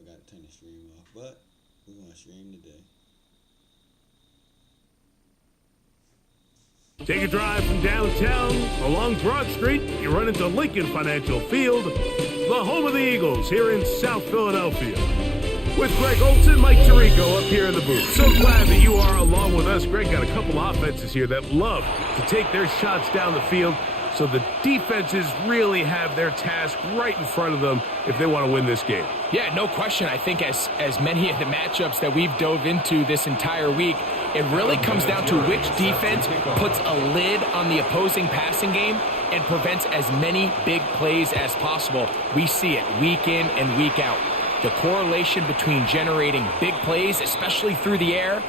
forgot to turn the stream off, but we're going to stream today. Take a drive from downtown along Broad Street. You run into Lincoln Financial Field, the home of the Eagles here in South Philadelphia. With Greg Olson, Mike Tirico up here in the booth. So glad that you are along with us. Greg got a couple offenses here that love to take their shots down the field, so the defenses really have their task right in front of them if they want to win this game. Yeah, no question. I think as many of the matchups that we've dove into this entire week, it really comes down to which defense puts a lid on the opposing passing game and prevents as many big plays as possible. We see it week in and week out. The correlation between generating big plays, especially through the air,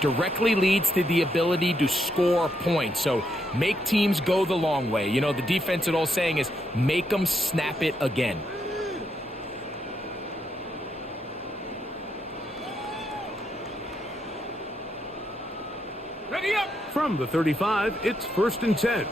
directly leads to the ability to score points. So make teams go the long way. You know, the defense, old saying is, make them snap it again. Ready up! From the 35, it's 1st and 10.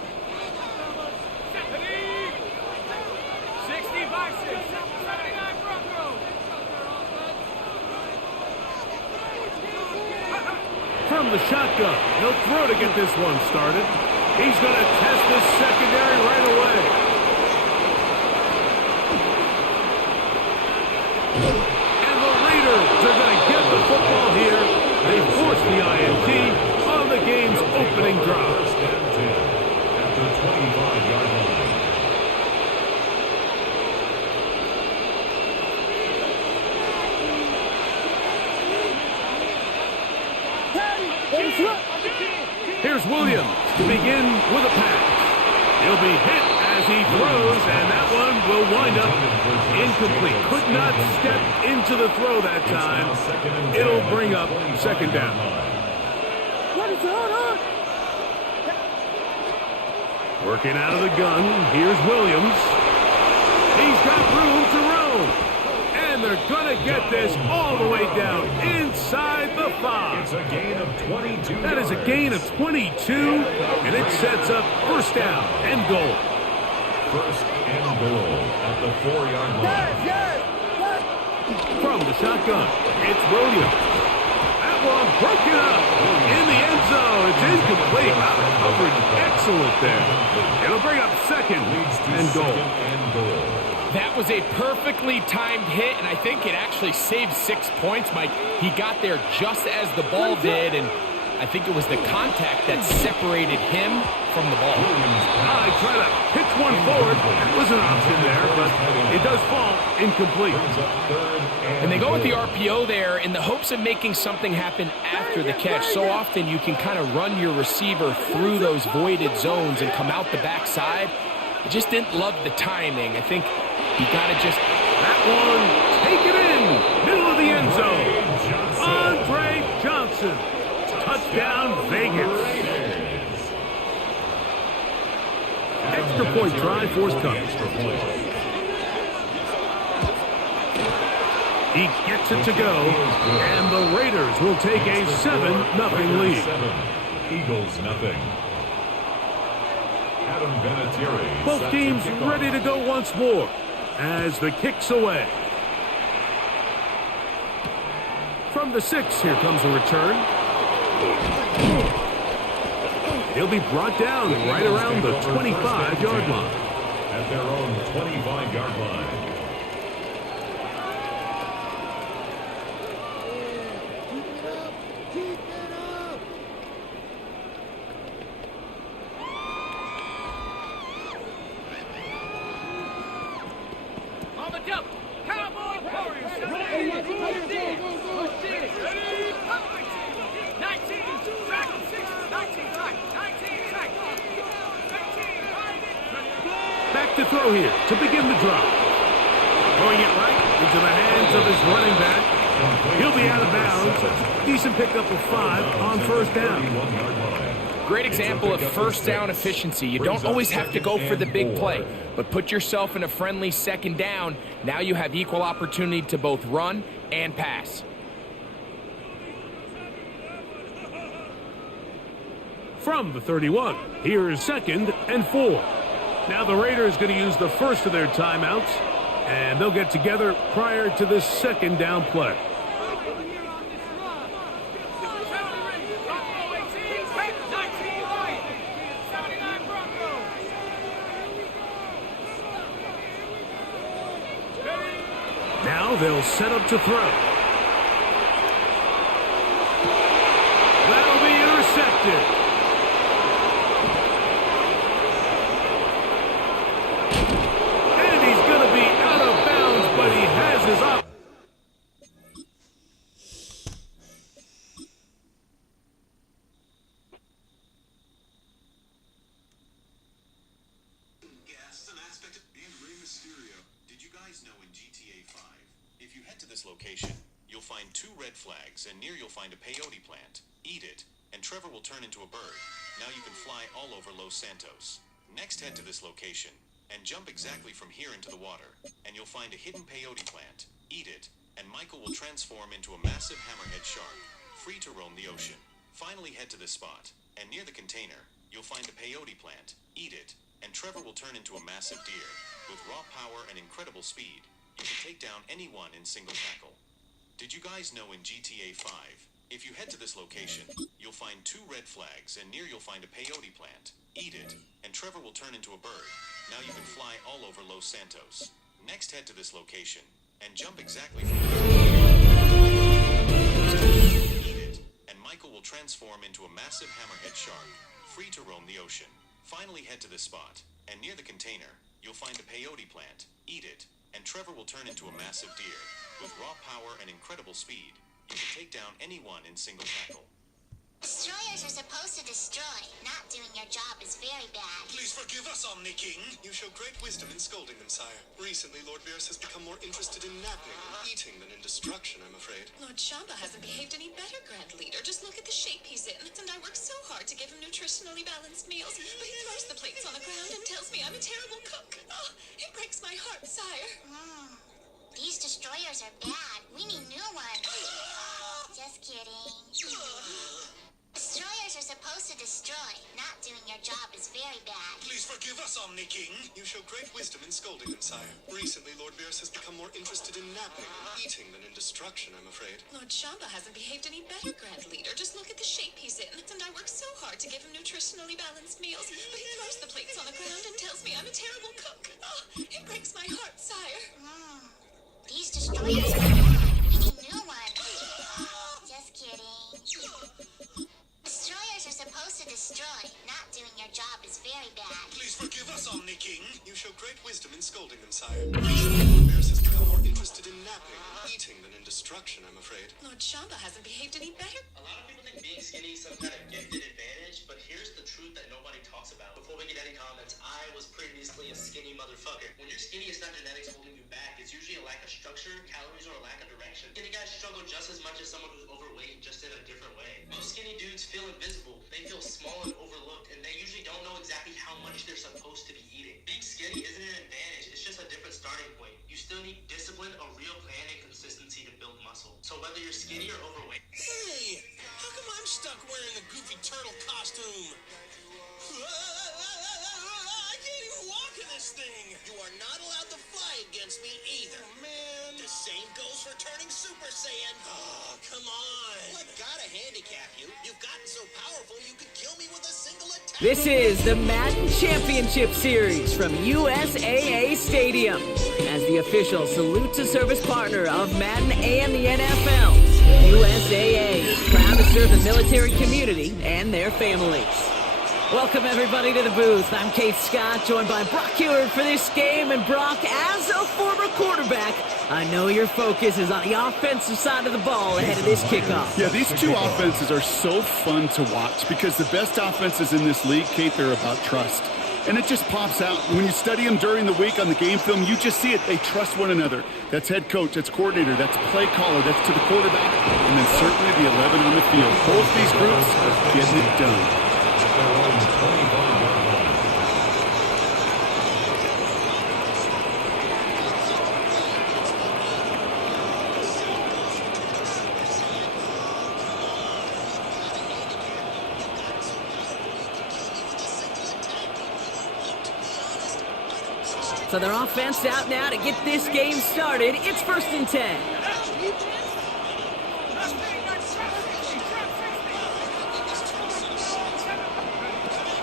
From the shotgun, he'll throw to get this one started. He's going to test this secondary right away. And the Raiders are going to get the football here. They force the INT on the game's opening drive. First and 10 at the 25-yard line. Here's Williams to begin with a pass. He'll be hit as he throws, and that one will wind up incomplete. Could not step into the throw that time. It'll bring up 2nd down. Working out of the gun, here's Williams. He's got room to roam. And they're going to get this all the way down inside the 5. It's a gain of 22. That is a gain of 22, and it sets up 1st down and goal. 1st and goal at the 4-yard line. From the shotgun, it's Williams. That one broken up in the end zone. It's incomplete. Coverage excellent there. It'll bring up 2nd and goal. That was a perfectly timed hit, and I think it actually saved 6 points, Mike. He got there just as the ball did, and I think it was the contact that separated him from the ball. I try to pitch one forward. It was an option there, but it does fall incomplete. And they go with the RPO there in the hopes of making something happen after the catch. So often you can kind of run your receiver through those voided zones and come out the backside. I just didn't love the timing. I think you got to just... That one, take it in, middle of the end zone. Andre Johnson, touchdown Vegas. Extra point try forthcoming. He gets it to go, and the Raiders will take a 7-0 lead. Eagles nothing. Adam Vinatieri. Both teams ready to go once more as the kick's away. From the 6, here comes a return. He'll be brought down right around the 25-yard line. At their own 25-yard line. Back to throw here to begin the drive. Throwing it right into the hands of his running back. He'll be out of bounds. Decent pickup of 5 on 1st down. Great example of 1st down efficiency. You don't always have to go for the big play, but put yourself in a friendly 2nd down. Now you have equal opportunity to both run and pass. From the 31, here is 2nd and 4. Now the Raiders going to use the first of their timeouts. And they'll get together prior to the second down play. Now they'll set up to throw. That'll be intercepted. But he has his up. Gas is an aspect of Rey Mysterio. Did you guys know in GTA 5, if you head to this location, you'll find 2 red flags, and near you'll find a peyote plant. Eat it, and Trevor will turn into a bird. Now you can fly all over Los Santos. Next, head to this location and jump exactly from here into the water, and you'll find a hidden peyote plant. Eat it, and Michael will transform into a massive hammerhead shark, free to roam the ocean. Finally, head to this spot, and near the container, you'll find a peyote plant. Eat it, and Trevor will turn into a massive deer. With raw power and incredible speed, you can take down anyone in single tackle. Did you guys know in GTA 5, if you head to this location, you'll find 2 red flags, and near you'll find a peyote plant. Eat it, and Trevor will turn into a bird. Now you can fly all over Los Santos. Next, head to this location and jump exactly from Eat it, and Michael will transform into a massive hammerhead shark, free to roam the ocean. Finally, head to this spot, and near the container, you'll find a peyote plant. Eat it, and Trevor will turn into a massive deer. With raw power and incredible speed, you can take down anyone in single tackle. Destroyers are supposed to destroy. Not doing your job is very bad. Please forgive us, Omni King. You show great wisdom in scolding them, sire. Recently, Lord Beerus has become more interested in napping and eating than in destruction, I'm afraid. Lord Shamba hasn't behaved any better, Grand Leader. Just look at the shape he's in. And I work so hard to give him nutritionally balanced meals, but he throws the plates on the ground and tells me I'm a terrible cook. Oh, it breaks my heart, sire. These destroyers are bad. We need new ones. Just kidding. Destroyers are supposed to destroy. Not doing your job is very bad. Please forgive us, Omni King. You show great wisdom in scolding them, sire. Recently, Lord Beerus has become more interested in napping and eating than in destruction, I'm afraid. Lord Shamba hasn't behaved any better, Grand Leader. Just look at the shape he's in. And I work so hard to give him nutritionally balanced meals, but he throws the plates on the ground and tells me I'm a terrible cook. Oh, it breaks my heart, sire. These destroyers are bad. We need new ones. Just kidding. Destroyers are supposed to destroy. Not doing your job is very bad. Please forgive us, Omni King. You show great wisdom in scolding them, sire. Recently, Lord Beerus has become more interested in napping and eating than in destruction, I'm afraid. Lord Shamba hasn't behaved any better. A lot of people think being skinny is some kind of gifted advantage, but here's the truth that nobody talks about. Before we get any comments, I was previously a skinny motherfucker. When you're skinny, it's not genetics holding you back. It's usually a lack of structure, calories, or a lack of direction. Skinny guys struggle just as much as someone who's overweight, just in a different way. Most skinny dudes feel invisible. They feel small and overlooked, and they usually don't know exactly how much they're supposed to be eating. Being skinny isn't an advantage. It's just a different starting point. You still need discipline, a real plan, and consistency to build muscle. So whether you're skinny or overweight. Hey, how come I'm stuck wearing the goofy turtle costume? I can't even walk in this thing. You are not allowed to fly against me either. Man, the same goes for turning Super Saiyan. Oh, come on. I've got to handicap you. You've gotten so powerful you could kill me with a single attack. This is the Madden Championship Series from USAA Stadium. As the official salute to service partner of Madden and the NFL, USAA is proud to serve the military community and their families. Welcome everybody to the booth. I'm Keith Scott, joined by Brock Hewitt for this game. And Brock, as a former quarterback, I know your focus is on the offensive side of the ball ahead of this kickoff. Yeah, these two offenses are so fun to watch because the best offenses in this league, Keith, are about trust. And it just pops out. When you study them during the week on the game film, you just see it. They trust one another. That's head coach, that's coordinator, that's play caller, that's to the quarterback, and then certainly the 11 on the field. Both these groups are getting it done. So their offense out now to get this game started. It's 1st and 10.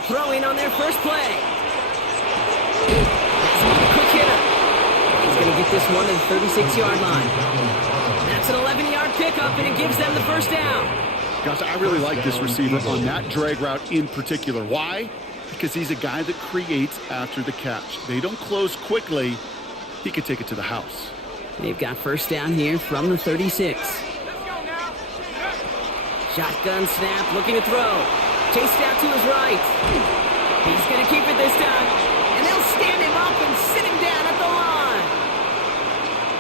Throwing on their first play. That's not a quick hitter. He's going to get this one to the 36-yard line. That's an 11-yard pickup, and it gives them the first down. Gosh, I really like this receiver on that drag route in particular. Why? Because he's a guy that creates after the catch. They don't close quickly. He could take it to the house. They've got first down here from the 36. Shotgun snap, looking to throw. Chased out to his right. He's going to keep it this time. And they'll stand him up and sit him down at the line.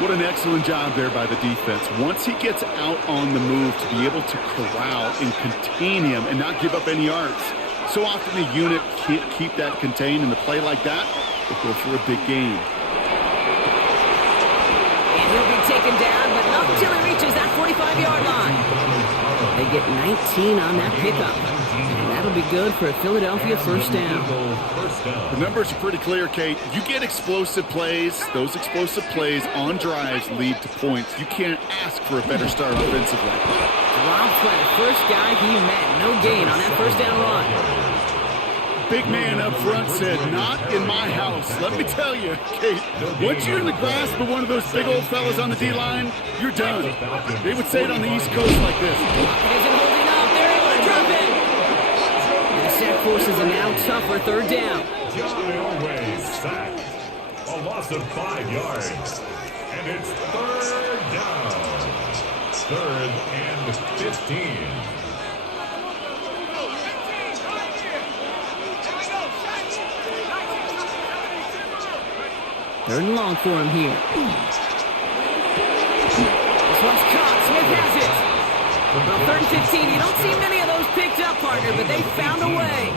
What an excellent job there by the defense. Once he gets out on the move, to be able to corral and contain him and not give up any yards. So often the unit can't keep that contained, and a play like that will go for a big gain. And he'll be taken down, but not until he reaches that 45-yard line. They get 19 on that pickup. And that'll be good for a Philadelphia first down. The numbers are pretty clear, Kate. You get explosive plays. Those explosive plays on drives lead to points. You can't ask for a better start offensively. Dropped by the first guy he met. No gain on that first down run. Big man up front said, "Not in my house." Let me tell you, Kate, once you're in the grasp of one of those big old fellas on the D-line, you're done. They would say it on the East Coast like this. It isn't holding up. They're able to drop it. And the sack forces a now tougher third down. John Elway sacked. A loss of 5 yards. And it's 3rd down. 3rd and 15. Third and long for him here. This one's caught. Smith has it. Well, 3rd and 15. You don't see many of those picked up, partner, but they found a way.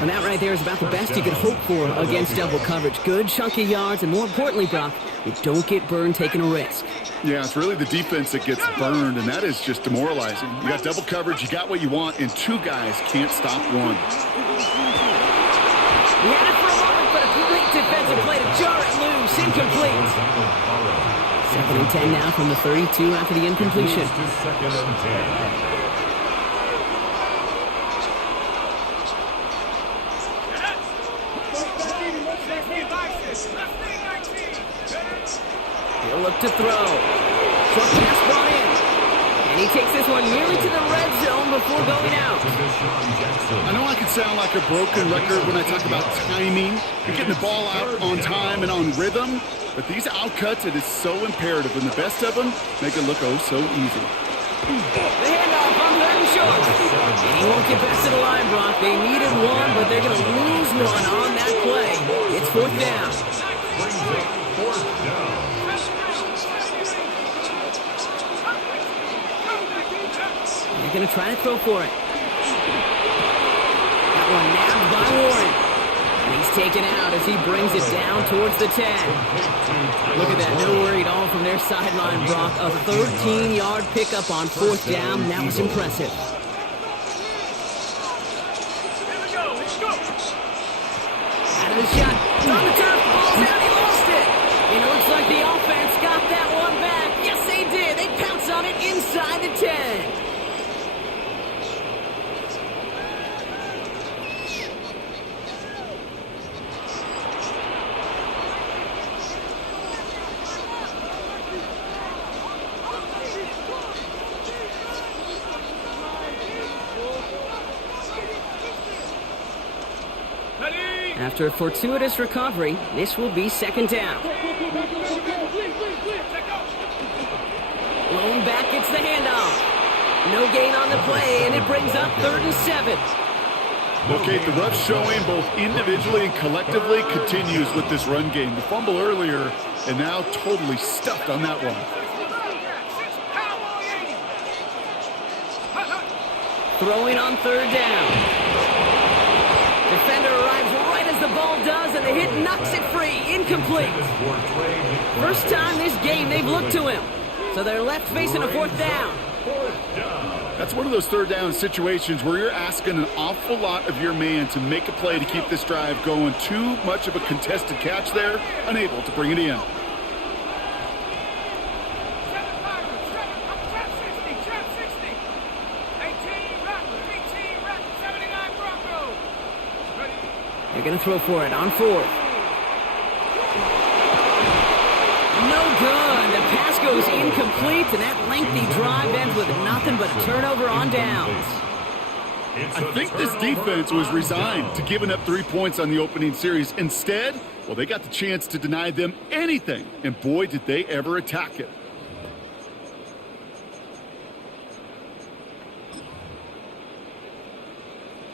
And that right there is about the best you could hope for against double coverage. Good chunky yards, and more importantly, Brock, you don't get burned taking a risk. Yeah, it's really the defense that gets burned, and that is just demoralizing. You got double coverage, you got what you want, and 2 guys can't stop one. He had it for a moment, but a great defensive play to jar it loose. Incomplete. 2nd and 10 now from the 32 after the incompletion. 2nd and 10. He'll look to throw. Short pass brought in. And he takes this one nearly to the red zone before going out. I know I can sound like a broken record when I talk about timing and getting the ball out on time and on rhythm, but these outcuts, it is so imperative, and the best of them make it look oh so easy. The handoff on 3rd and short. And he won't get back to the line, Brock. They needed one, but they're going to lose one on that play. It's 4th down. Brings it 4th down. They're going to try to throw for it. That one nabbed by Warren. And he's taken out as he brings it down towards the 10. Look at that, no worry at all from their sideline, Brock. A 13-yard pickup on 4th down. That was impressive. Out of the shot. On the turf. Ball's out. He lost it. And it looks like the offense got that one back. Yes, they did. They pounce on it inside the 10. After a fortuitous recovery, this will be 2nd down. Blown back gets the handoff. No gain on the play, and it brings up 3rd and 7. Okay, the rough showing both individually and collectively continues with this run game. The fumble earlier, and now totally stuffed on that one. Throwing on 3rd down. Defender arrives right as the ball does, and the hit knocks it free. Incomplete. First time this game they've looked to him. So they're left facing a 4th down. 4th down. That's one of those third down situations where you're asking an awful lot of your man to make a play to keep this drive going. Too much of a contested catch there, unable to bring it in. They're going to throw for it on 4th. No good. The pass goes incomplete, and that lengthy drive ends with nothing but a turnover on downs. I think this defense was resigned to giving up 3 points on the opening series. Instead, well, they got the chance to deny them anything, and boy, did they ever attack it.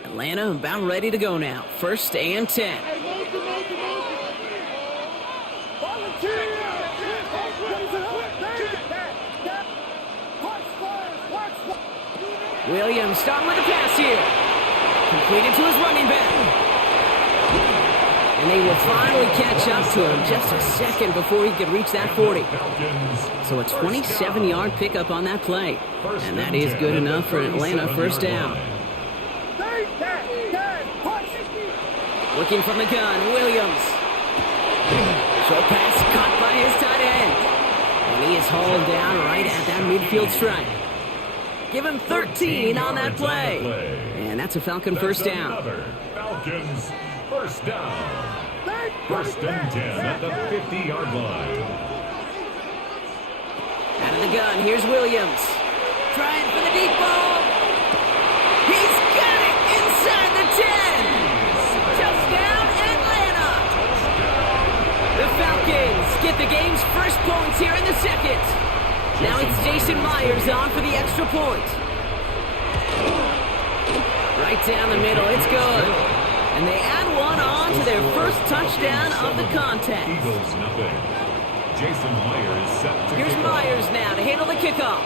Atlanta about ready to go now. 1st and 10. Williams starting with the pass here. Completed to his running back. And they will finally catch up to him just a second before he could reach that 40. So a 27-yard pickup on that play. And that is good enough for an Atlanta 1st down. Looking from the gun, Williams. Short pass caught by his tight end. And he is hauled down right at that midfield stripe. Give him 13 on that play. And that's a Falcon 1st down. Falcons 1st down. 1st and 10 at the 50-yard line. Out of the gun, here's Williams. Trying for the deep ball. He's got it inside the 10. Touchdown, Atlanta. The Falcons get the game's first points here in the 2nd. Now it's Jason Myers on for the extra point. Right down the middle, it's good. And they add one on to their first touchdown of the contest. Eagles nothing. Jason Myers set to Here's Myers now to handle the kickoff.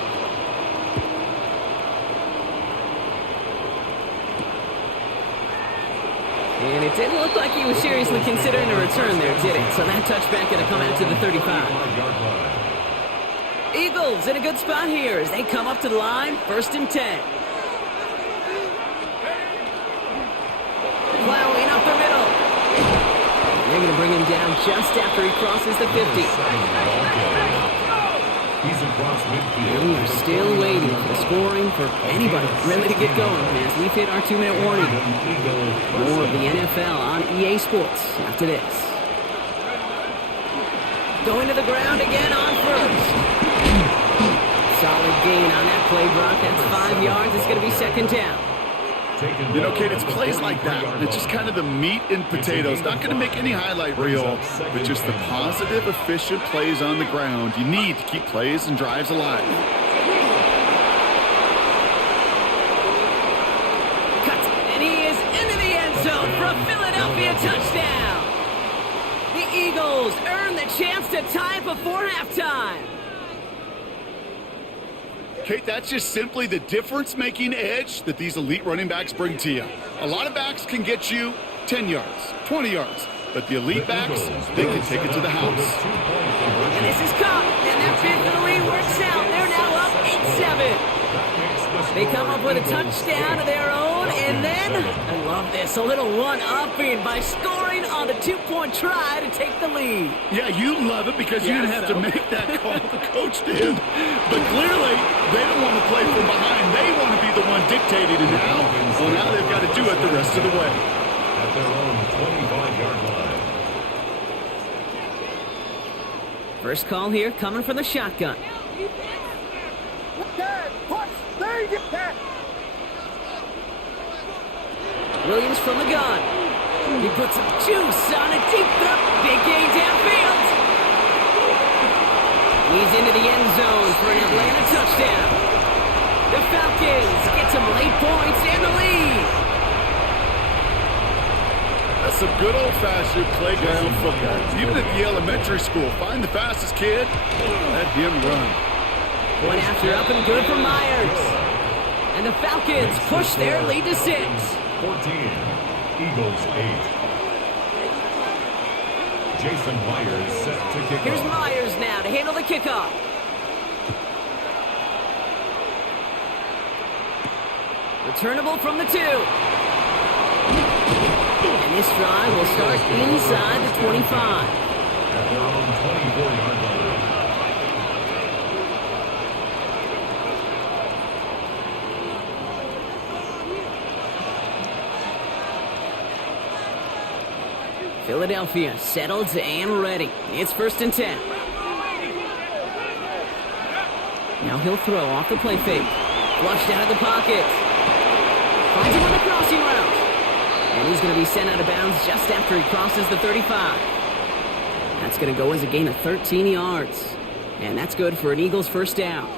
And it didn't look like he was seriously considering a return there, did it? So that touchback going to come out to the 35. Eagles in a good spot here as they come up to the line, 1st and 10. Plowing up the middle. They're going to bring him down just after he crosses the 50. He's across midfield. And we are still waiting for scoring for anybody really to get going as we've hit our 2-minute warning. More of the NFL on EA Sports after this. Going to the ground again on 1st. Solid gain on that play, Brock. That's 5 yards. It's going to be 2nd down. You know, Kate, it's plays like that. It's just kind of the meat and potatoes. Not going to make any highlight reel, but just the positive, efficient plays on the ground. You need to keep plays and drives alive. Cuts, and he is into the end zone for a Philadelphia touchdown. The Eagles earn the chance to tie before halftime. Kate, that's just simply the difference-making edge that these elite running backs bring to you. A lot of backs can get you 10 yards, 20 yards, but the elite backs, they can take it to the house. And this is caught, and that bid for the lead works out. They're now up 8-7. They come up with a touchdown of their own, and then, I love this, a little one-upping by scoring on the 2-point try to take the lead. Yeah, you love it because you didn't have to make that call. The coach did. But clearly, they don't want to play from behind. They want to be the one dictating it now. Well, now they've got to do it the rest of the way. At their own 25-yard line. First call here coming from the shotgun. Williams from the gun. He puts some juice on a deep throw. Big gain downfield. He's into the end zone for an Atlanta touchdown. The Falcons get some late points and the lead. That's some good old-fashioned playground football. Even at the elementary school, find the fastest kid, let him run. One after up and good for Myers. And the Falcons push their lead to 6. 14, Eagles 8. Jason Myers set to kick Here's off. Myers now to handle the kickoff. Returnable from the 2. And this drive will start inside the 25. At their own 24-yard line. Philadelphia settled and ready. It's 1st and 10. Now he'll throw off the play fake. Flushed out of the pocket. Finds him on the crossing route. And he's going to be sent out of bounds just after he crosses the 35. That's going to go as a gain of 13 yards. And that's good for an Eagles first down.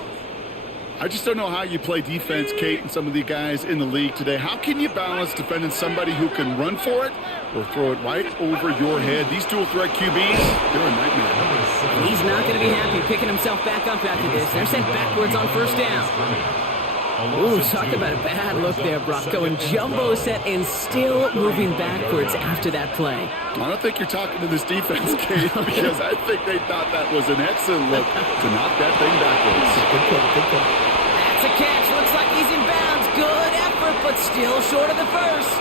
I just don't know how you play defense, Kate, and some of the guys in the league today. How can you balance defending somebody who can run for it or throw it right over your head? These dual threat QBs, they're a nightmare. He's not going to be happy picking himself back up after this. They're sent backwards on first down. Ooh, talk about a bad look there, Brock. Going jumbo set and still moving backwards after that play. I don't think you're talking to this defense, Kate, because I think they thought that was an excellent look to knock that thing backwards. Good call. That's a catch. Looks like he's in bounds. Good effort, but still short of the first.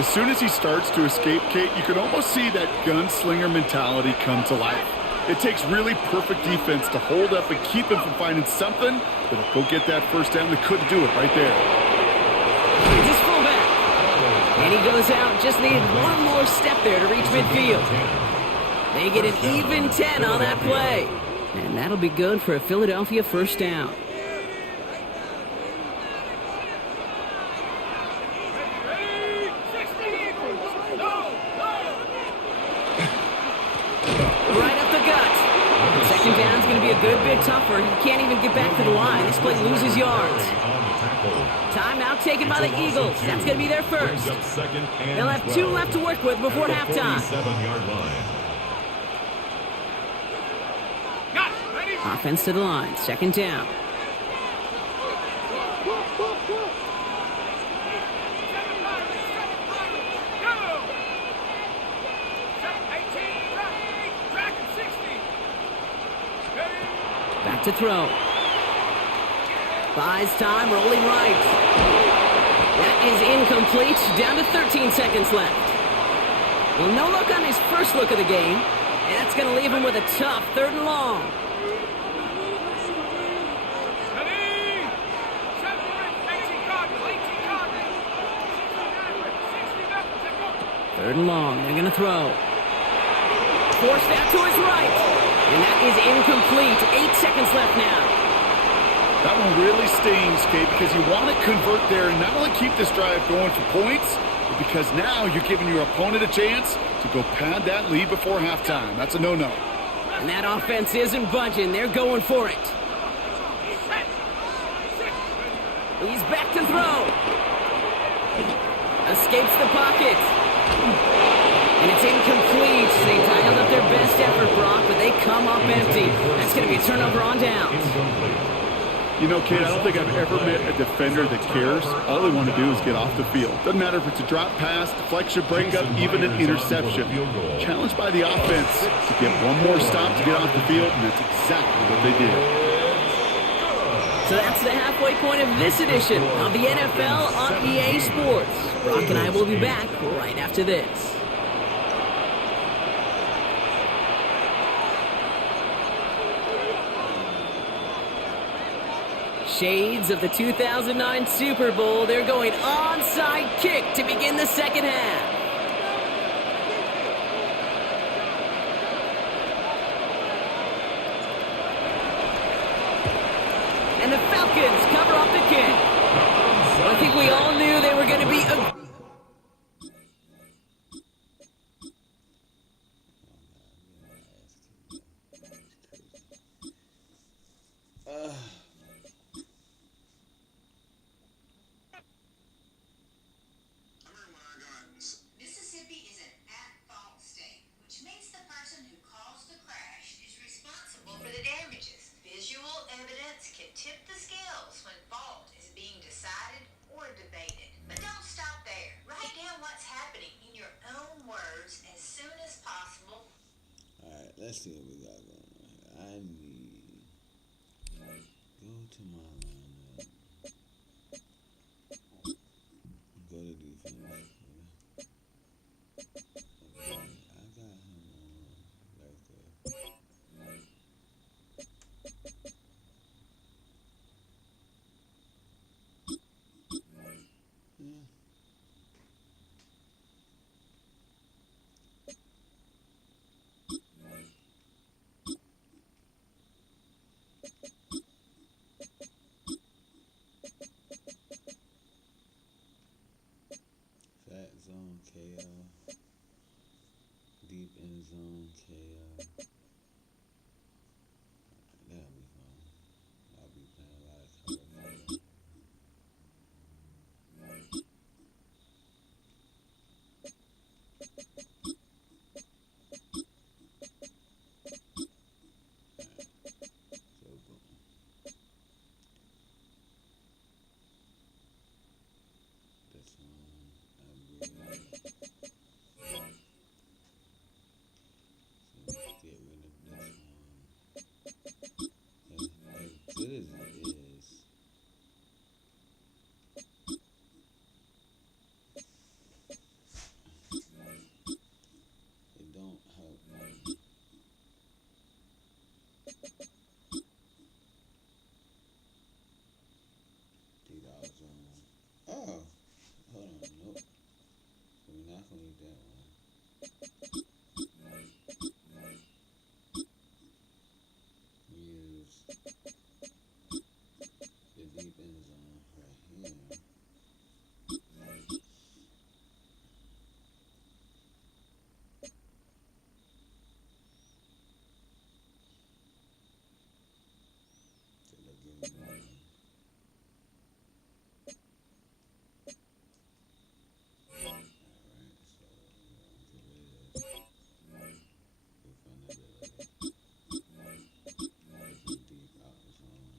As soon as he starts to escape, Kate, you can almost see that gunslinger mentality come to life. It takes really perfect defense to hold up and keep him from finding something that'll go get that first down. They couldn't do it right there. Here's his fullback. And he goes out. Just needed one more step there to reach midfield. They get an even 10 on that play. And that'll be good for a Philadelphia first down. Right up the gut. Second down's going to be a good bit tougher. He can't even get back to the line. This play loses yards. Timeout taken by the Eagles. That's going to be their first. They'll have 2 left to work with before halftime. Offense to the line. Second down. Back to throw. Buys time, rolling right. That is incomplete. Down to 13 seconds left. Well, no luck on his first look of the game. And that's going to leave him with a tough 3rd and long. Third and long. They're going to throw. Forced out to his right. And that is incomplete. 8 seconds left now. That one really stings, Kate, because you want to convert there and not only keep this drive going for points, but because now you're giving your opponent a chance to go pad that lead before halftime. That's a no-no. And that offense isn't budging. They're going for it. He's back to throw. Escapes the pocket. And it's incomplete. They dialed up their best effort, Brock, but they come up empty. That's going to be a turnover on downs. You know, Kate, I don't think I've ever met a defender that cares. All they want to do is get off the field. Doesn't matter if it's a drop pass, deflection, breakup, even an interception. Challenged by the offense to get one more stop to get off the field, and that's exactly what they did. So that's the halfway point of this edition of the NFL on EA Sports. Brock and I will be back right after this. Shades of the 2009 Super Bowl. They're going onside kick to begin the second half. And the Falcons cover off the kick. Well, I think we all knew they were going to be a... Mississippi is an at-fault state, which means the person who caused the crash is responsible for the damages. Visual evidence can tip the scales when fault is being decided or debated. But don't stop there. Write down what's happening in your own words as soon as possible. Alright, let's see what we got going on here. I need... Go to my lineup. That'll be fun. I'll be playing a lot of color. So boom. This one, I believe. So let's get rid of this one. As good as it is, it don't help me. $3 on. Oh, hold on, nope. So we're not gonna eat that one. Use the deep end zone right here. So they'll give me one. Alright, so we're gonna get rid of this. With vulnerability. There's some deep out zone.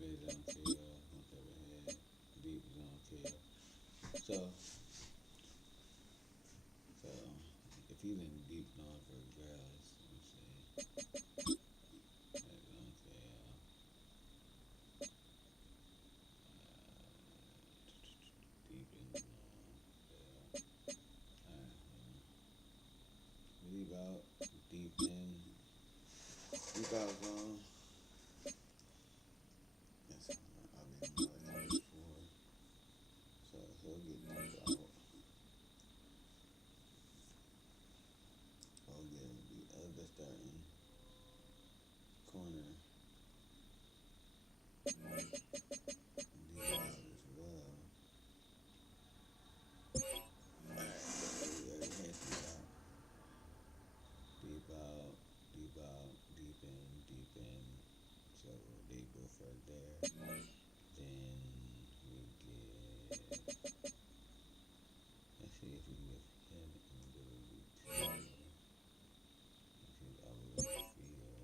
Mid zone kill, once overhead. Deep zone kill. So if he's in deep zone for grass, let me see. Mid zone kill. Deep in zone. Yeah. Alright, leave out deep in. Deep out zone. Yes, I'll be another 24. So he'll get deep out. I'll get the other starting corner. Deep out as well. Alright, so we already had deep out, deep out, deep in, deep in. So they both right there. Then we get. Let's see if we can get him in the middle. If he's all over the field.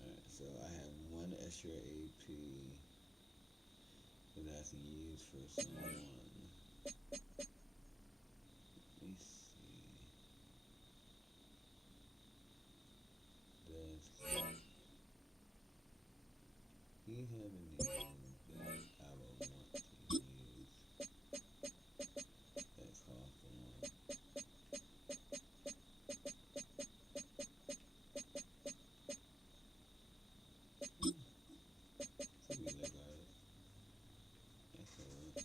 Alright, so I have one extra AP that I can use for someone. Let me see. Does he have anything that I would want to use that costs one? Could be like ours. That's alright.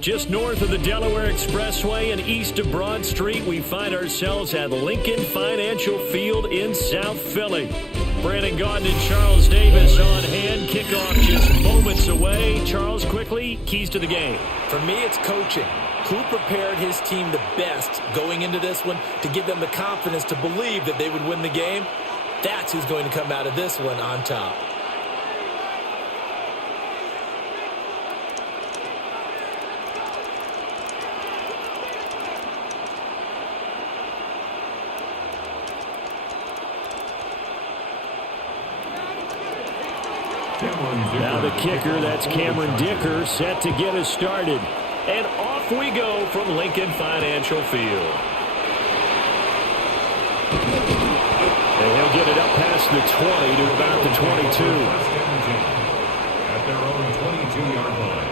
Just north of the Delaware Expressway and east of Broad Street, we find ourselves at Lincoln Financial Field in South Philly. Brandon Gaudin and Charles Davis on hand. Kickoff just moments away. Charles, quickly, keys to the game. For me, it's coaching. Who prepared his team the best going into this one to give them the confidence to believe that they would win the game? That's who's going to come out of this one on top. Now the kicker, that's Cameron Dicker, set to get us started. And off we go from Lincoln Financial Field. And he'll get it up past the 20 to about the 22. At their own 22-yard line.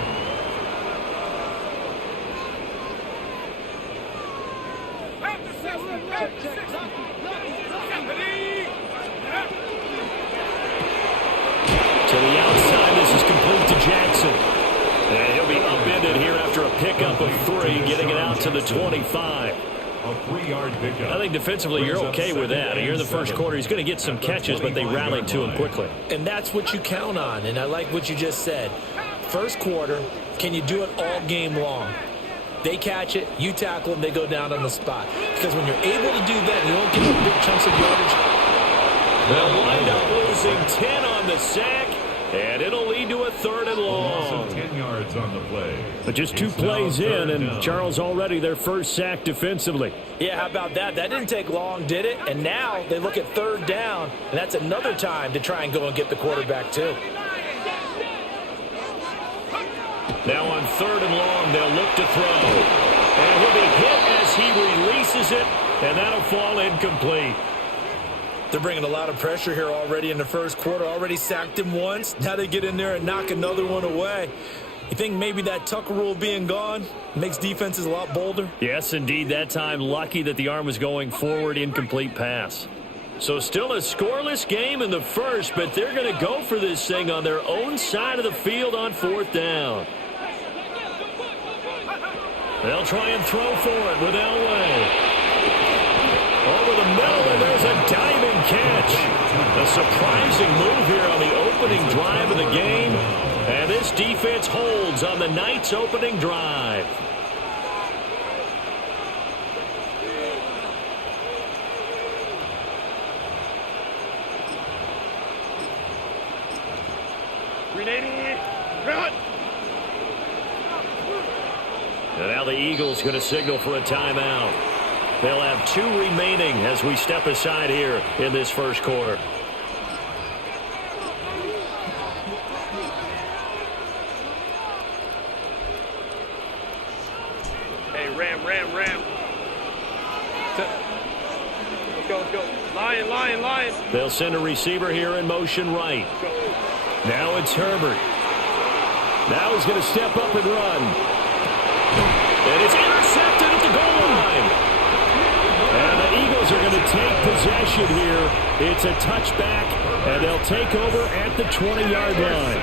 To the outside, this is complete to Jackson. And he'll be upended here after a pickup of 3, getting it out to the 25. A 3-yard pickup. I think defensively you're okay with that. Here in the first quarter, he's going to get some catches, but they rallied to him quickly. And that's what you count on, and I like what you just said. First quarter, can you do it all game long? They catch it, you tackle them, they go down on the spot. Because when you're able to do that, you don't give them big chunks of yardage. They'll wind up losing 10 on the sack, and it'll lead to a 3rd and long. 10 yards on the play. But just 2 plays in, and Charles already their first sack defensively. Yeah, how about that? That didn't take long, did it? And now they look at 3rd down, and that's another time to try and go and get the quarterback too. Now on 3rd and long, they'll look to throw. And he'll be hit as he releases it, and that'll fall incomplete. They're bringing a lot of pressure here already in the first quarter. Already sacked him once. Now they get in there and knock another one away. You think maybe that Tucker rule being gone makes defenses a lot bolder? Yes, indeed. That time, lucky that the arm was going forward, incomplete pass. So still a scoreless game in the first, but they're going to go for this thing on their own side of the field on 4th down. They'll try and throw for it with Elway. Over the middle, and there's a diving catch. A surprising move here on the opening drive of the game. And this defense holds on the Knights' opening drive. And now the Eagles going to signal for a timeout. They'll have 2 remaining as we step aside here in this first quarter. Hey, Ram. Let's go. Lion. They'll send a receiver here in motion right. Now it's Herbert. Now he's going to step up and run. And it's intercepted at the goal line. And the Eagles are going to take possession here. It's a touchback, and they'll take over at the 20-yard line.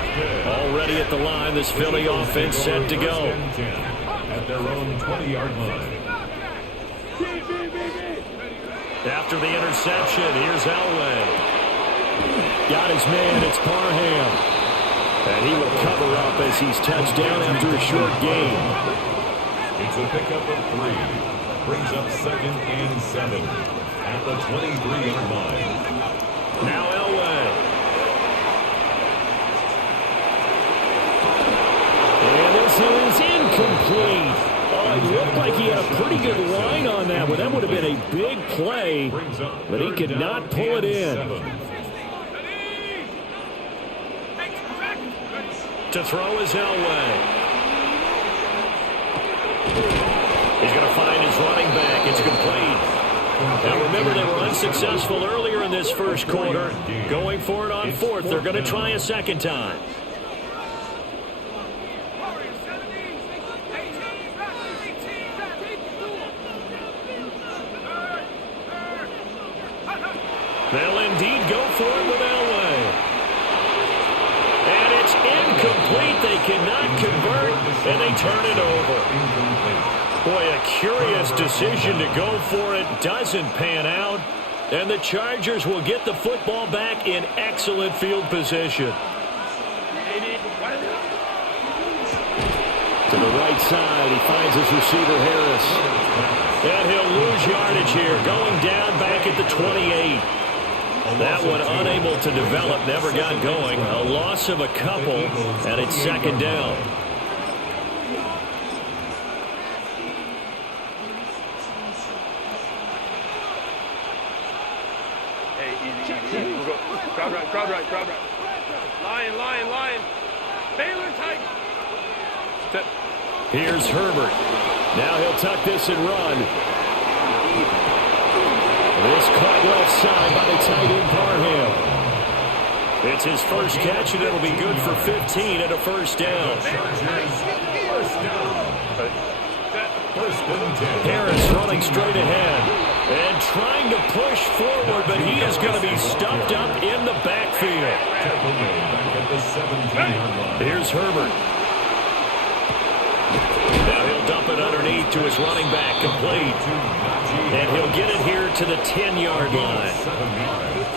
Already at the line, this Philly offense set to go. At their own 20-yard line. After the interception, here's Elway. Got his man, it's Parham. And he will cover up as he's touched down after a short gain. It's a pickup of 3. Brings up 2nd and 7 at the 23-yard line. Now Elway. And this is incomplete. Oh, it looked like he had a pretty good line on that one. That would have been a big play, but he could not pull it in. To throw is Elway. He's going to find his running back. It's complete. Now remember, they were unsuccessful earlier in this first quarter. Going for it on 4th. They're going to try a second time. They'll indeed go for it with Elway. And it's incomplete. They cannot convert, and they turn it over. Boy, a curious decision to go for it. Doesn't pan out. And the Chargers will get the football back in excellent field position. To the right side, he finds his receiver, Harris. And he'll lose yardage here, going down back at the 28. That one unable to develop, never got going. A loss of a couple, and it's 2nd down. Hey, easy. Crowd right. Lion. Baylor tight. Here's Herbert. Now he'll tuck this and run. This caught left side by the tight end Parham. It's his first catch, and it'll be good for 15 and a first down. Harris running straight ahead and trying to push forward, but he is going to be stuffed up in the backfield. Here's Herbert. Now he'll dump it underneath to his running back, complete. And he'll get it here to the 10-yard line.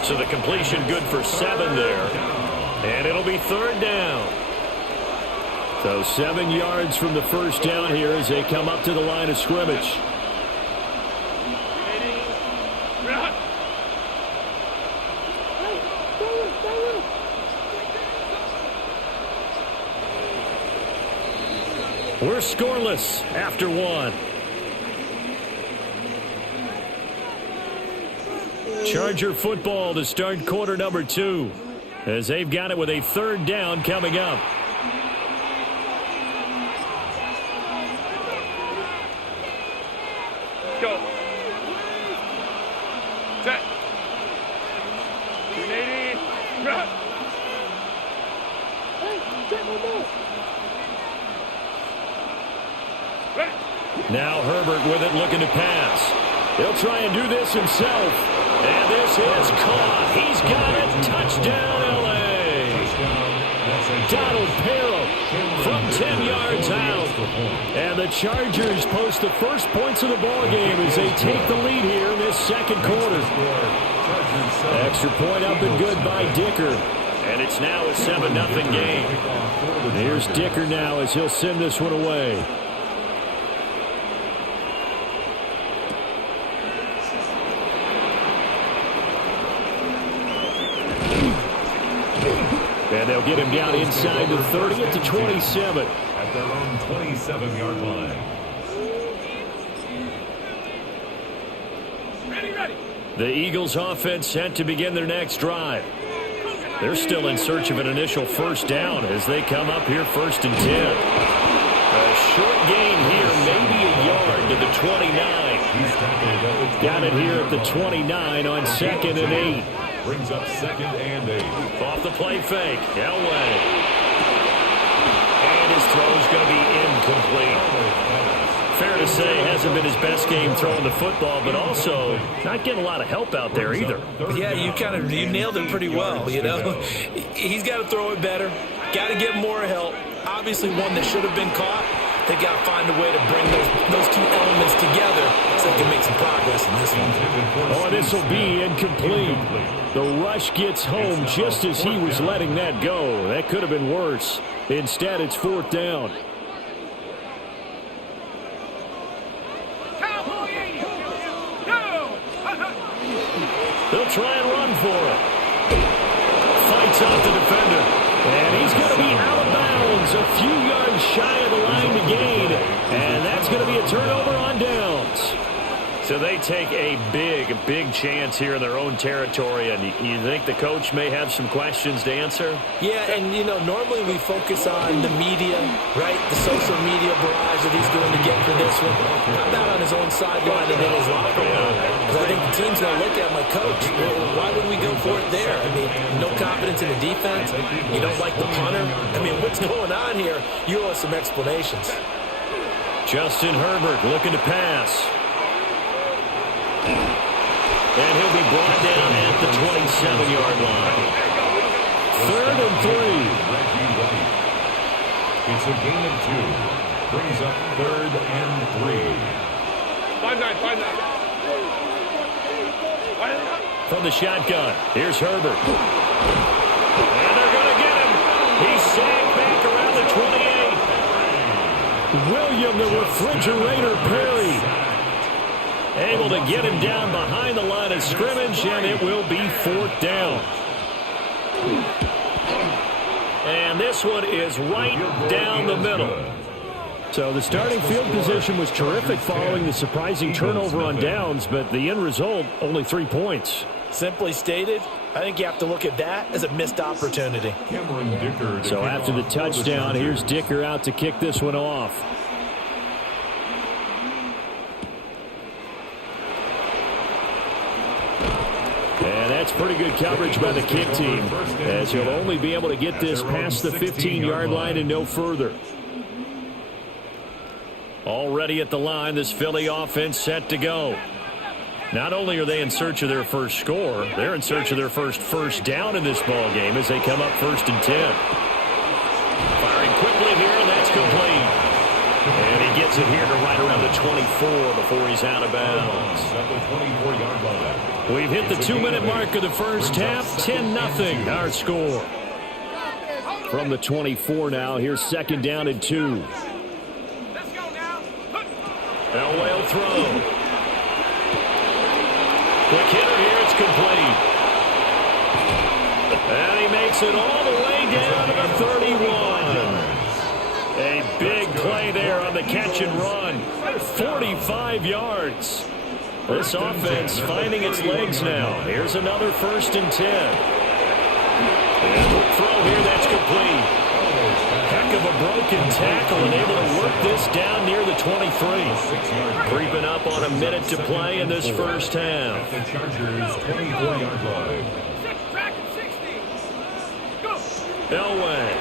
So the completion good for 7 there. And it'll be 3rd down. So 7 yards from the first down here as they come up to the line of scrimmage. We're scoreless after 1. Charger football to start quarter number 2 as they've got it with a 3rd down coming up. Go. Set. 280. Run. Now Herbert with it, looking to pass. He'll try and do this himself. And this is caught. He's got it. Touchdown, L.A. Donald Parrow from 10 yards out. And the Chargers post the first points of the ballgame as they take the lead here in this second quarter. Extra point up and good by Dicker. And it's now a 7-0 game. Here's Dicker now as he'll send this one away. And they'll get him down inside the 30 at the 27. At their own 27-yard line. The Eagles offense set to begin their next drive. They're still in search of an initial first down as they come up here 1st and 10. A short gain here, maybe a yard to the 29. Got it here at the 29 on 2nd and 8. Brings up 2nd and 8. Off the play fake. Elway. And his throw's going to be incomplete. Fair to say, hasn't been his best game throwing the football, but also not getting a lot of help out there either. Yeah, you nailed it pretty well, you know. He's got to throw it better. Got to get more help. Obviously one that should have been caught. They got to find a way to bring those two elements together so they can make some progress in this one. Oh, this will be incomplete. The rush gets home just as he was letting that go. That could have been worse. Instead, it's 4th down. They'll try and run for it. Fights off the defender. And he's going to be out of bounds. A few yards shy of the line to gain. And that's going to be a turnover on downs. So they take a big chance here in their own territory. And you think the coach may have some questions to answer? Yeah, and, you know, normally we focus on the media, right? The social media barrage that he's going to get for this one. How about on his own sideline and in his locker room? Because I think the team's going to look at my coach. Well, why would we go for it there? I mean, no confidence in the defense. You don't like the punter. I mean, what's going on here? You owe us some explanations. Justin Herbert looking to pass. And he'll be brought down at the 27-yard line. 3rd and 3. It's a gain of 2. Brings up 3rd and 3. 5-9. From the shotgun, here's Herbert. And they're going to get him. He's sacked back around the 28. William the Refrigerator Perry able to get him down behind the line of scrimmage, and it will be 4th down. And this one is right down the middle. So the starting field position was terrific following the surprising turnover on downs, but the end result, only 3 points. Simply stated, I think you have to look at that as a missed opportunity. So after the touchdown, here's Dicker out to kick this one off. And that's pretty good coverage by the kick team, as he'll only be able to get this past the 15-yard line and no further. Already at the line, this Philly offense set to go. Not only are they in search of their first score, they're in search of their first down in this ball game as they come up 1st and 10. Firing quickly here, and that's complete. And he gets it here to right around the 24 before he's out of bounds. We've hit the 2-minute mark of the first half. 10-0 our score. From the 24 now, here's 2nd down and 2. Elway will throw. Quick hitter here, it's complete. And he makes it all the way down to the 31. A big play there on the catch and run. 45 yards. This offense finding its legs now. Here's another 1st and 10. And the throw here, that's complete. Heck of a broken tackle and able to work this down near the 23. Creeping up on a minute to play in this first half. The Chargers 24-yard line. Elway.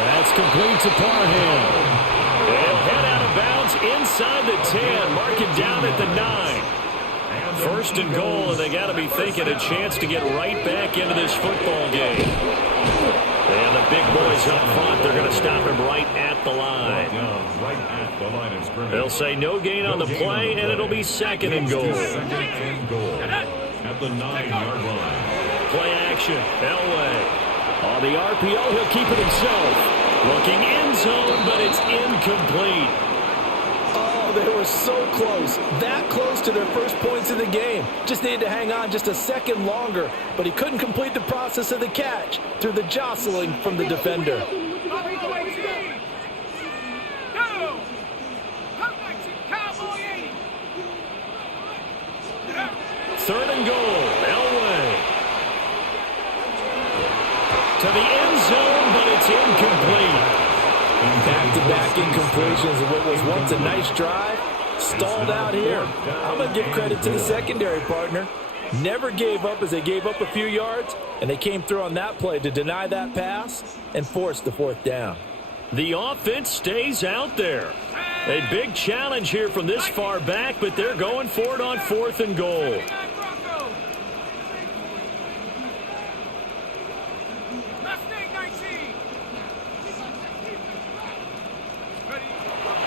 That's It's complete to Parham. They'll head out of bounds inside the 10, mark it down at the 9. First and goal, and they got to be thinking a chance to get right back into this football game. And the big boys up front, they're going to stop him right at the line. They'll say no gain on the play, and it'll be second and goal. At the 9-yard line. Play action, Elway. On the RPO, he'll keep it himself. Looking end zone, but it's incomplete. Oh, they were so close. That close to their first points in the game. Just needed to hang on just a second longer, but he couldn't complete the process of the catch through the jostling from the defender. Third and goal, Elway. To the end zone, but it's incomplete. Back-to-back incompletions of what was once a nice drive. Stalled out here. I'm going to give credit to the secondary partner. Never gave up as they gave up a few yards, and they came through on that play to deny that pass and force the fourth down. The offense stays out there. A big challenge here from this far back, but they're going for it on fourth and goal.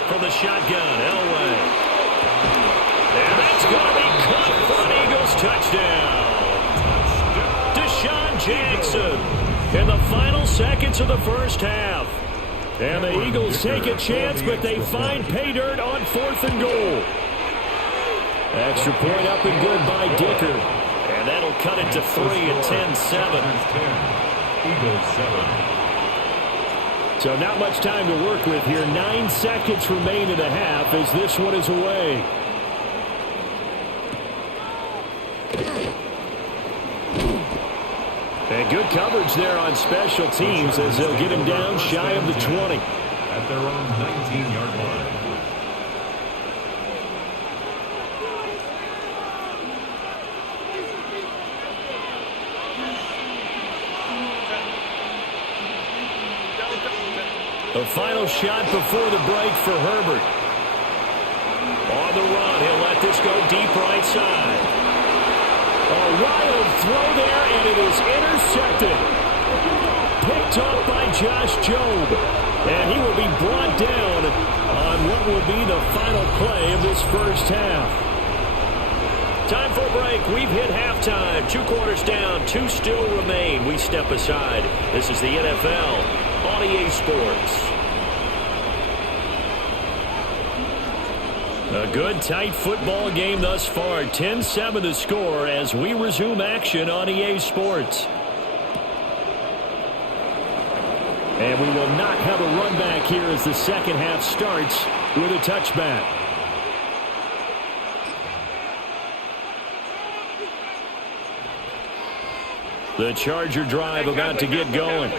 From the shotgun, Elway. And that's going to be caught for an Eagles touchdown. Deshaun Jackson in the final seconds of the first half. And the Eagles take a chance, but they find pay dirt on fourth and goal. Extra point up and good by Dicker. And that'll cut it to 3 at 10-7. Eagles 7. So not much time to work with here. 9 seconds remain in the half as this one is away. And good coverage there on special teams as they'll get him down shy of the 20. At their own 19-yard line. The final shot before the break for Herbert. On the run, he'll let this go deep right side. A wild throw there, and it is intercepted. Picked up by Josh Jobe. And he will be brought down on what will be the final play of this first half. Time for a break. We've hit halftime. 2 quarters down, 2 still remain. We step aside. This is the NFL on EA Sports. A good, tight football game thus far. 10-7 to score as we resume action on EA Sports. And we will not have a run back here as the second half starts with a touchback. The Charger drive about to get going.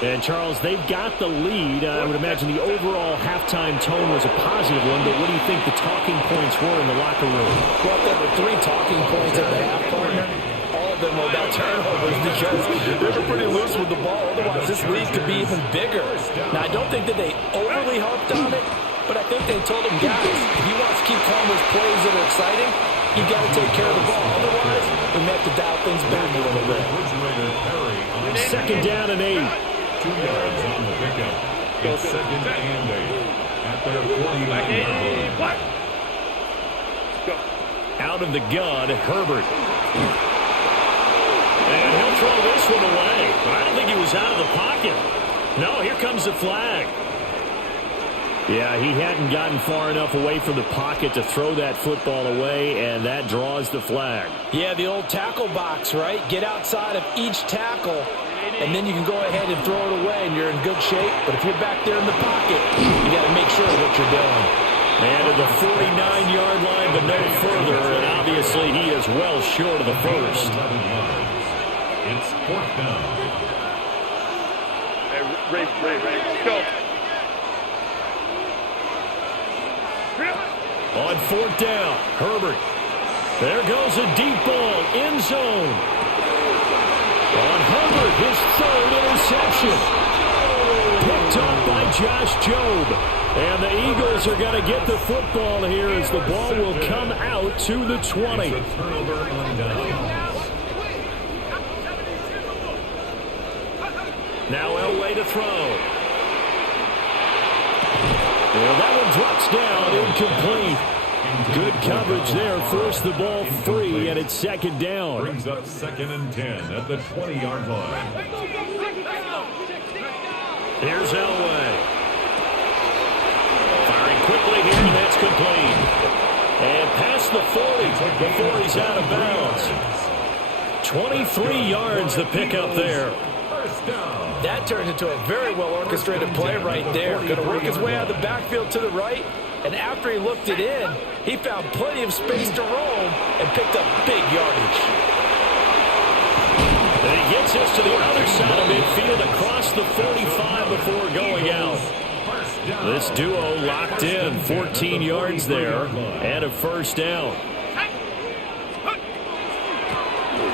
And, Charles, they've got the lead. I would imagine the overall halftime tone was a positive one, but what do you think the talking points were in the locker room? Well, there were 3 talking points at the half, partner. All of them were about turnovers because they were pretty loose with the ball. Otherwise, this lead could be even bigger. Now, I don't think that they overly harped on it, but I think they told them, guys, if you want to keep calling those plays that are exciting, you got to take care of the ball. Otherwise, we may have to dial things back a little bit. Second down and 8. 2 yards on the pickup. It's second and 8 at their 49-yard line. Out of the gun, Herbert. And he'll throw this one away. But I don't think he was out of the pocket. No, here comes the flag. Yeah, he hadn't gotten far enough away from the pocket to throw that football away, and that draws the flag. Yeah, the old tackle box, right? Get outside of each tackle, and then you can go ahead and throw it away, and you're in good shape. But if you're back there in the pocket, you got to make sure what you're doing. And to the 49-yard line, but no further, and obviously he is well short of the first. It's fourth down. Ray, go. On fourth down, Herbert. There goes a deep ball, end zone. On Herbert, his third interception. Picked Josh Jobe. And the Eagles are going to get the football here as the ball will come out to the 20. Turnover on down. Now Elway to throw. And that one drops down, incomplete. Good coverage there, forced the ball free, and it's second down. Brings up 2nd and 10 at the 20-yard line. Here's Elway. Firing quickly here, and that's complete. And past the 40 before he's out of bounds. 23 yards the pickup there. That turned into a very well-orchestrated play right there. Going to work his way out of the backfield to the right, and after he looked it in, he found plenty of space to roam and picked up big yardage. And he gets us to the other side of midfield across the 45 before going out. This duo locked in, 14 yards there, and a first down.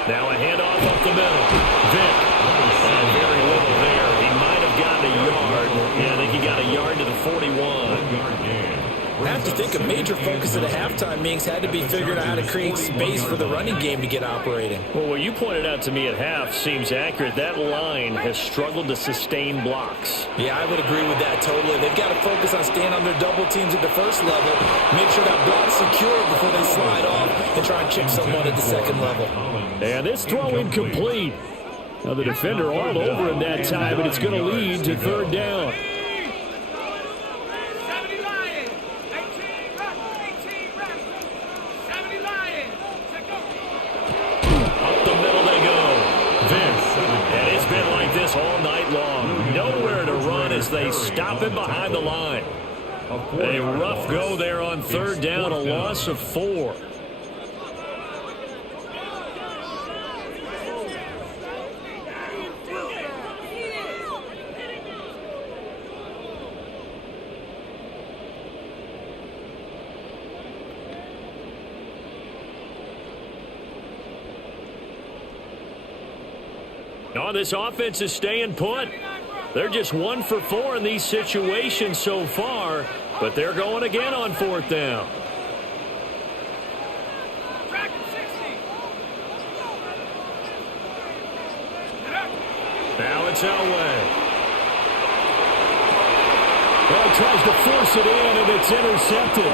Now a handoff up the middle. Vick. And very little there. He might have gotten a yard. Yeah, I think he got a yard to the 41. I have to think a major focus of the halftime meetings had to be figuring out how to create space for the running game to get operating. Well, what you pointed out to me at half seems accurate. That line has struggled to sustain blocks. Yeah, I would agree with that totally. They've got to focus on staying on their double teams at the first level, make sure that block's secure before they slide off and try and chip someone at the second level. And this throw incomplete. Now the defender all over him that time, and it's going to lead to third down. All night long. Nowhere to run as they stop him behind the line. A rough go there on third down, a loss of 4. Oh, this offense is staying put. They're just 1 for 4 in these situations so far, but they're going again on fourth down. Now it's Elway. Well, tries to force it in, and it's intercepted.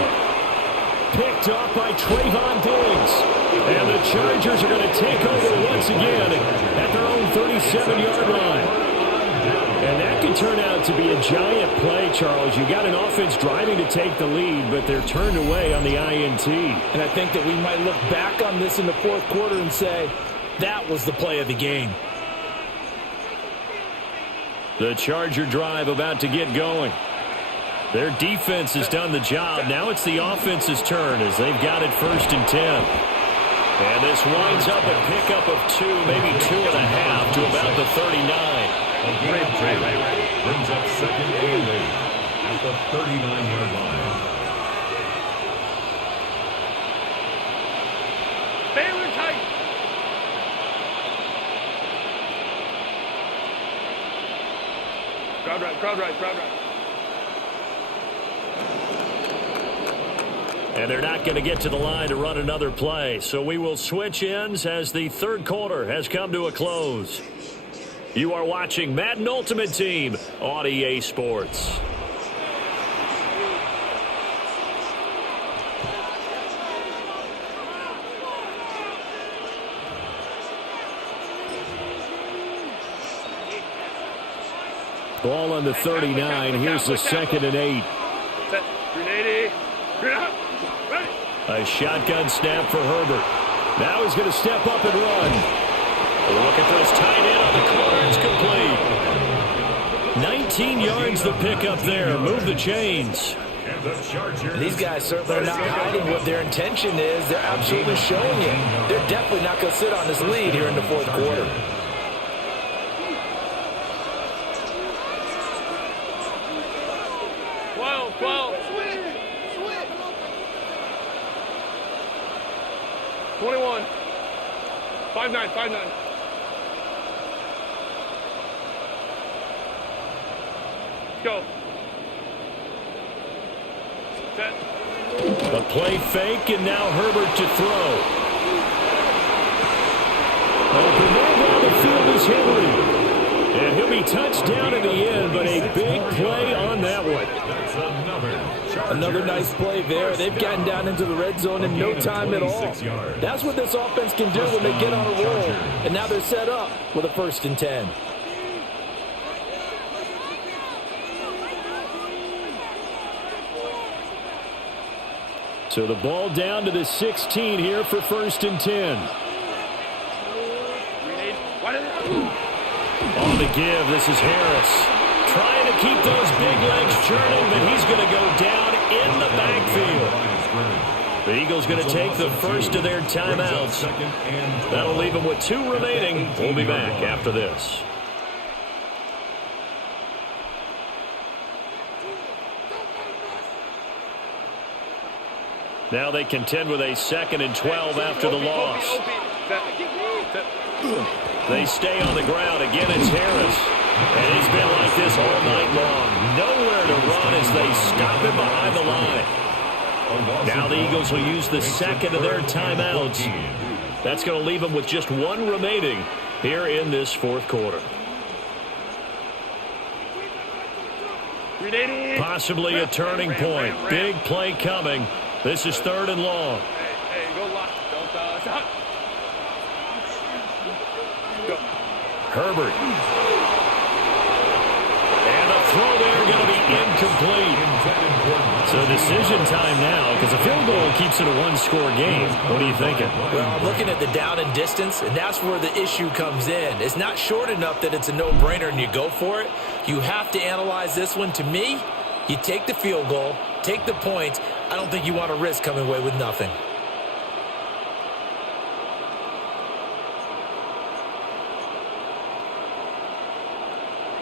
Picked off by Trayvon Diggs. And the Chargers are going to take over once again at their own 37-yard line. And that could turn out to be a giant play, Charles. You got an offense driving to take the lead, but they're turned away on the INT. And I think that we might look back on this in the fourth quarter and say, that was the play of the game. The Charger drive about to get going. Their defense has done the job. Now it's the offense's turn as they've got it 1st and 10. And this winds up a pickup of 2, maybe 2.5 to about the 39. A great trade brings up 2nd and 8 at the 39-yard line. Baylor tight. Crowd right. And they're not going to get to the line to run another play. So we will switch ends as the third quarter has come to a close. You are watching Madden Ultimate Team on EA Sports. Ball on the 39. Here's the 2nd and 8. Set. Grenade. A shotgun snap for Herbert. Now he's going to step up and run. Looking for his tight end on the corner. It's complete. 19 yards the pickup there. Move the chains. These guys certainly are not hiding what their intention is. They're absolutely showing it. They're definitely not going to sit on this lead here in the fourth quarter. Well. 21. 5-9. Go. A play fake, and now Herbert to throw. The man down the field is Henry. And he'll be touched down in the end, but a big play on that one. Another nice play there. They've gotten down into the red zone in no time at all. That's what this offense can do when they get on a roll. And now they're set up with a 1st and 10. So the ball down to the 16 here for 1st and 10. On the give, this is Harris. Trying to keep those big legs churning, but he's going to go down in the backfield. The Eagles going to take the first of their timeouts. That'll leave them with 2 remaining. We'll be back after this. Now they contend with a 2nd and 12 after the loss. They stay on the ground. Again, it's Harris. And it's been like this all night long. Nowhere to run as they stop him behind the line. Now the Eagles will use the 2nd of their timeouts. That's going to leave them with just 1 remaining here in this 4th quarter. Possibly a turning point. Big play coming. This is 3rd and long. Herbert. And a throw there going to be incomplete. So decision time now because a field goal keeps it a 1-score game. What are you thinking? Well, I'm looking at the down and distance, and that's where the issue comes in. It's not short enough that it's a no-brainer and you go for it. You have to analyze this one. To me, you take the field goal, take the points. I don't think you want to risk coming away with nothing.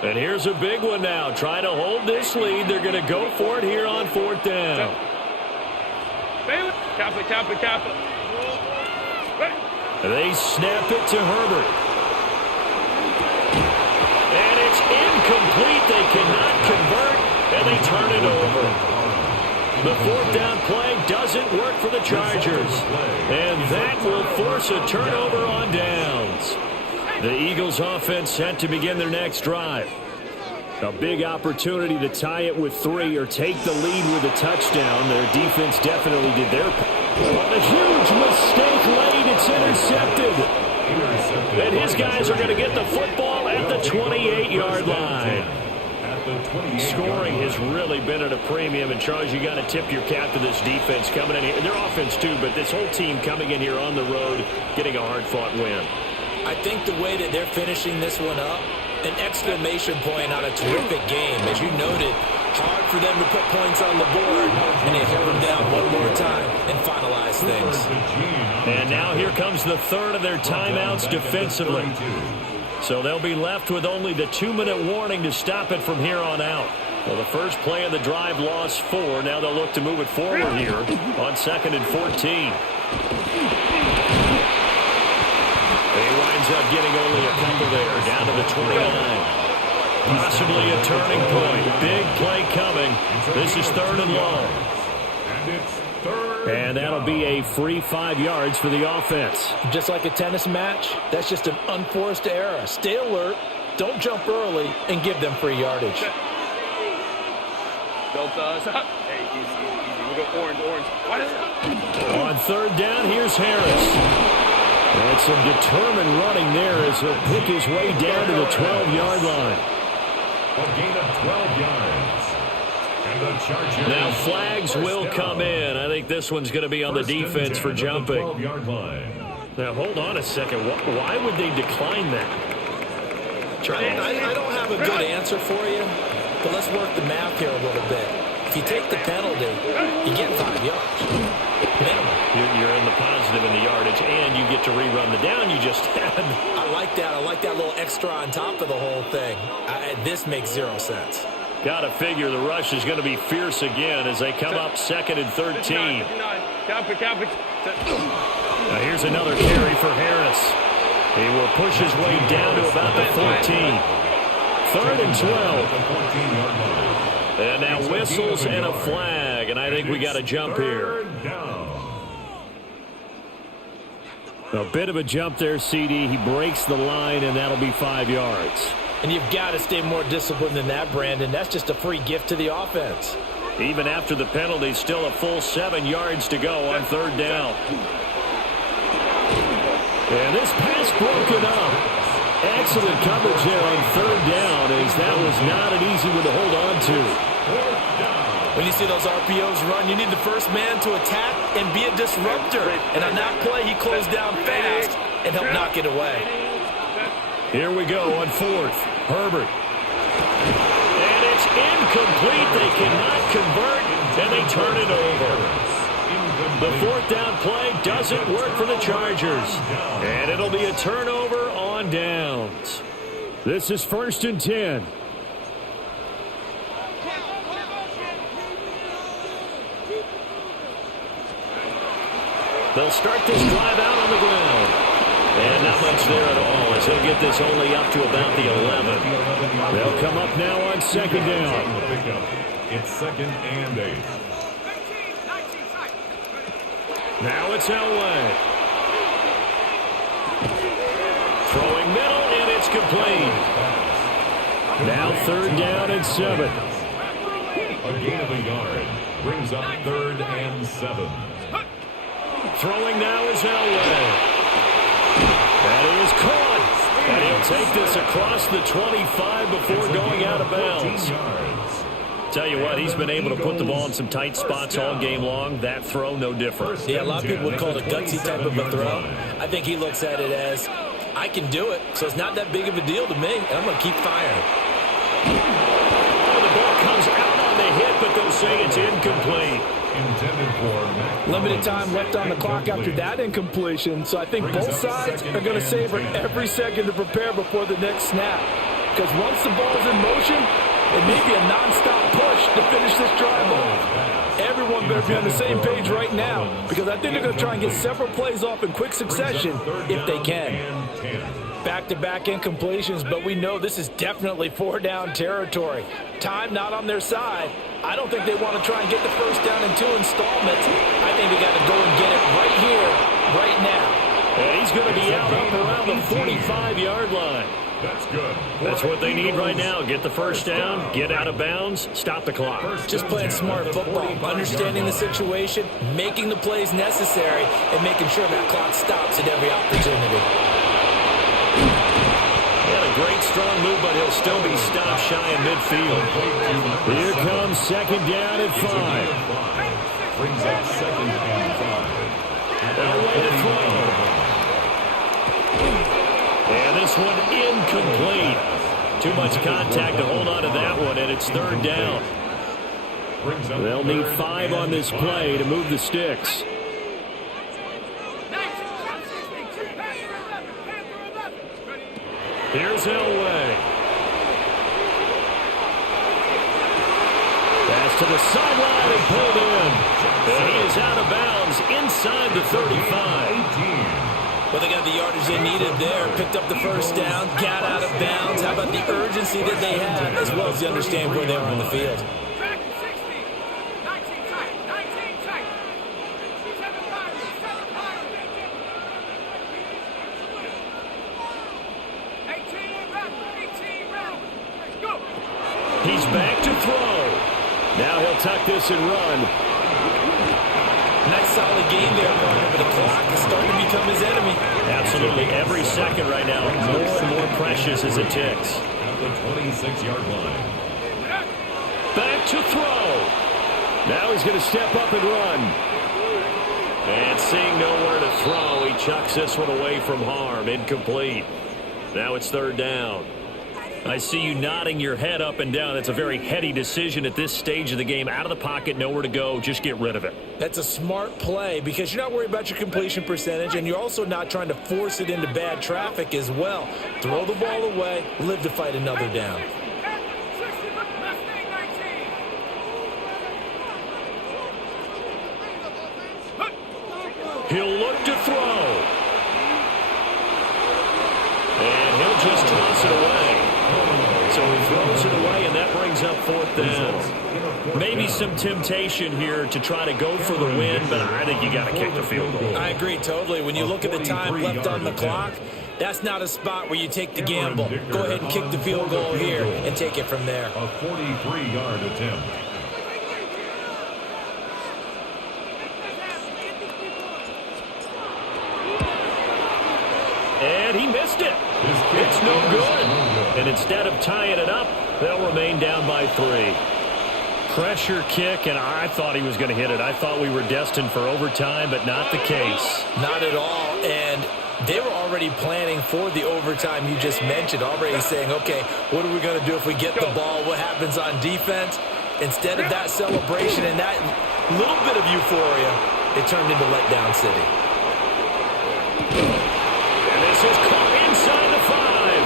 And here's a big one now. Trying to hold this lead. They're going to go for it here on 4th down. They snap it to Herbert. And it's incomplete. They cannot convert, and they turn it over. The 4th down play doesn't work for the Chargers. And that will force a turnover on downs. The Eagles offense set to begin their next drive. A big opportunity to tie it with 3 or take the lead with a touchdown. Their defense definitely did their part. A huge mistake late. It's intercepted. And his guys are going to get the football at the 28-yard line. Scoring has really been at a premium. And, Charles, you got to tip your cap to this defense coming in here. Their offense, too, but this whole team coming in here on the road, getting a hard-fought win. I think the way that they're finishing this one up, an exclamation point on a terrific game. As you noted, hard for them to put points on the board, and they hold them down one more time and finalize things. And now here comes the 3rd of their timeouts defensively. So they'll be left with only the 2-minute warning to stop it from here on out. Well, the first play of the drive lost 4. Now they'll look to move it forward here on 2nd and 14. He winds up getting only a couple there, down to the 29. Possibly a turning point. Big play coming. This is 3rd and long. And that'll be a free 5 yards for the offense. Just like a tennis match, that's just an unforced error. Stay alert, don't jump early, and give them free yardage. Hey, easy. We'll go orange. On 3rd down, here's Harris. And some determined running there as he'll pick his way down to the 12-yard line. A gain of 12 yards. And the Chargers. Now flags will come in. I think this one's going to be on the defense for jumping. 12-yard line. Now hold on a second. Why would they decline that? I don't have a good answer for you, but let's work the math here a little bit. If you take the penalty, you get 5 yards. Minimum. You're in the positive in the yardage, and you get to rerun the down you just had. I like that. I like that little extra on top of the whole thing. This makes 0 sense. Got to figure the rush is going to be fierce again as they come up 2nd and 13. Now here's another carry for Harris. He will push his way down to about the 14. 3rd and 12. And now whistles and a flag. and I think we got a jump here. A bit of a jump there, CD. He breaks the line, and that'll be 5 yards. And you've got to stay more disciplined than that, Brandon. That's just a free gift to the offense. Even after the penalty, still a full 7 yards to go on 3rd down. And this pass broken up. Excellent coverage there on 3rd down, as that was not an easy one to hold on to. When you see those RPOs run, you need the first man to attack and be a disruptor. And on that play, he closed down fast and helped knock it away. Here we go on 4th. Herbert. And it's incomplete. They cannot convert, and they turn it over. The 4th down play doesn't work for the Chargers. And it'll be a turnover on downs. This is 1st and 10. They'll start this drive out on the ground. And not much there at all, as he'll get this only up to about the 11. They'll come up now on 2nd down. It's 2nd and 8. Now it's Elway. Throwing middle, and it's complete. Now 3rd down and 7. A gain of a yard brings up 3rd and 7. Throwing now is Elway. That is caught. And he'll take this across the 25 before going out of bounds. Tell you what, he's been able to put the ball in some tight spots all game long. That throw, no different. Yeah, a lot of people would call it a gutsy type of a throw. I think he looks at it as, I can do it, so it's not that big of a deal to me, and I'm going to keep firing. Oh, the ball comes out on the hit, but they'll say it's incomplete. Limited time left on the clock after that incompletion, so I think both sides are going to savor every second to prepare before the next snap. Because once the ball's in motion, it may be a non-stop push to finish this drive off. Everyone better be on the same page right now, because I think they're going to try and get several plays off in quick succession if they can. Back-to-back incompletions, but we know this is definitely 4-down territory. Time not on their side. I don't think they want to try and get the first down in 2 installments. I think they got to go and get it right here, right now. And he's going to be out up around the 45-yard line. That's good. That's what they need right now. Get the first down, get out of bounds, stop the clock. Just playing smart football, understanding the situation, making the plays necessary, and making sure that clock stops at every opportunity. Great strong move, but he'll still be stopped shy in midfield. Here comes 2nd down and 5. Brings up 2nd and 5. Elway to throw. And this one incomplete. Too much contact to hold on to that one, and it's 3rd down. They'll need 5 on this play to move the sticks. Here's Elway. Pass to the sideline and pulled in. And he is out of bounds inside the 35. Well, they got the yardage they needed there, picked up the first down, got out of bounds. How about the urgency that they have, as well as the understanding where they are on the field. He's back to throw. Now he'll tuck this and run. Nice solid game there, partner, but the clock is starting to become his enemy. Absolutely. Every second right now, more and more precious as it ticks. At the 26-yard line. Back to throw. Now he's going to step up and run. And seeing nowhere to throw, he chucks this one away from harm. Incomplete. Now it's 3rd down. I see you nodding your head up and down. That's a very heady decision at this stage of the game. Out of the pocket, nowhere to go. Just get rid of it. That's a smart play because you're not worried about your completion percentage, and you're also not trying to force it into bad traffic as well. Throw the ball away, live to fight another down. He'll look to throw. And he'll just toss it away. So he throws it away, and that brings up 4th down. Maybe some temptation here to try to go for the win, but I think you got to kick the field goal. I agree totally. When you look at the time left on the clock, that's not a spot where you take the gamble. Go ahead and kick the field goal here and take it from there. A 43-yard attempt. And he missed it. It's no good. And instead of tying it up, they'll remain down by 3. Pressure kick, and I thought he was going to hit it. I thought we were destined for overtime, but not the case. Not at all. And they were already planning for the overtime you just mentioned, already saying, okay, what are we going to do if we get the ball? What happens on defense? Instead of that celebration and that little bit of euphoria, it turned into letdown city. And this is caught inside the 5.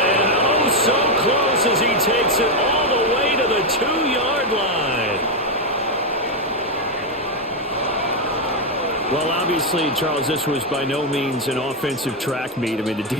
And oh, so close as he takes it all the way to the 2-yard line. Well, obviously, Charles, this was by no means an offensive track meet. I mean, the defense